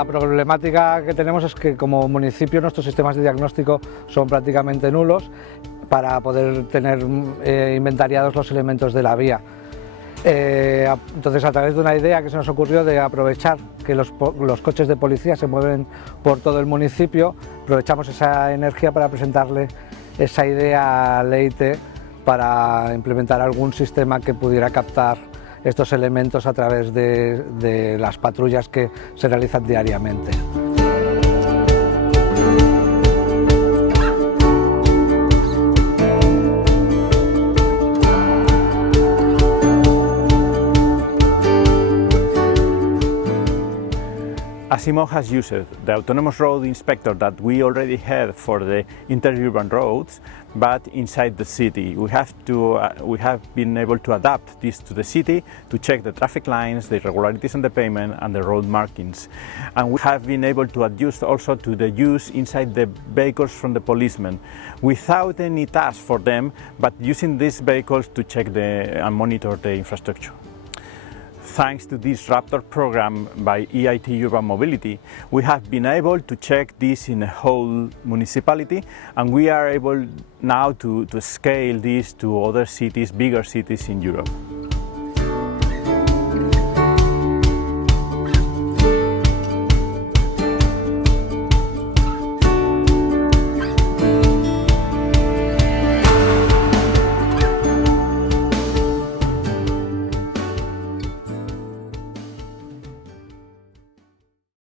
La problemática que tenemos es que como municipio nuestros sistemas de diagnóstico son prácticamente nulos para poder tener inventariados los elementos de la vía. Entonces, a través de una idea que se nos ocurrió de aprovechar que los coches de policía se mueven por todo el municipio, aprovechamos esa energía para presentarle esa idea al EIT para implementar algún sistema que pudiera captar estos elementos a través de las patrullas que se realizan diariamente. Asimov has used the autonomous road inspector that we already had for the interurban roads, but inside the city. We have been able to adapt this to the city to check the traffic lines, the irregularities on the pavement and the road markings. And we have been able to adjust also to the use inside the vehicles from the policemen without any task for them, but using these vehicles to check and monitor the infrastructure. Thanks to this RAPTOR program by EIT Urban Mobility, we have been able to check this in a whole municipality, and we are able now to scale this to other cities, bigger cities in Europe.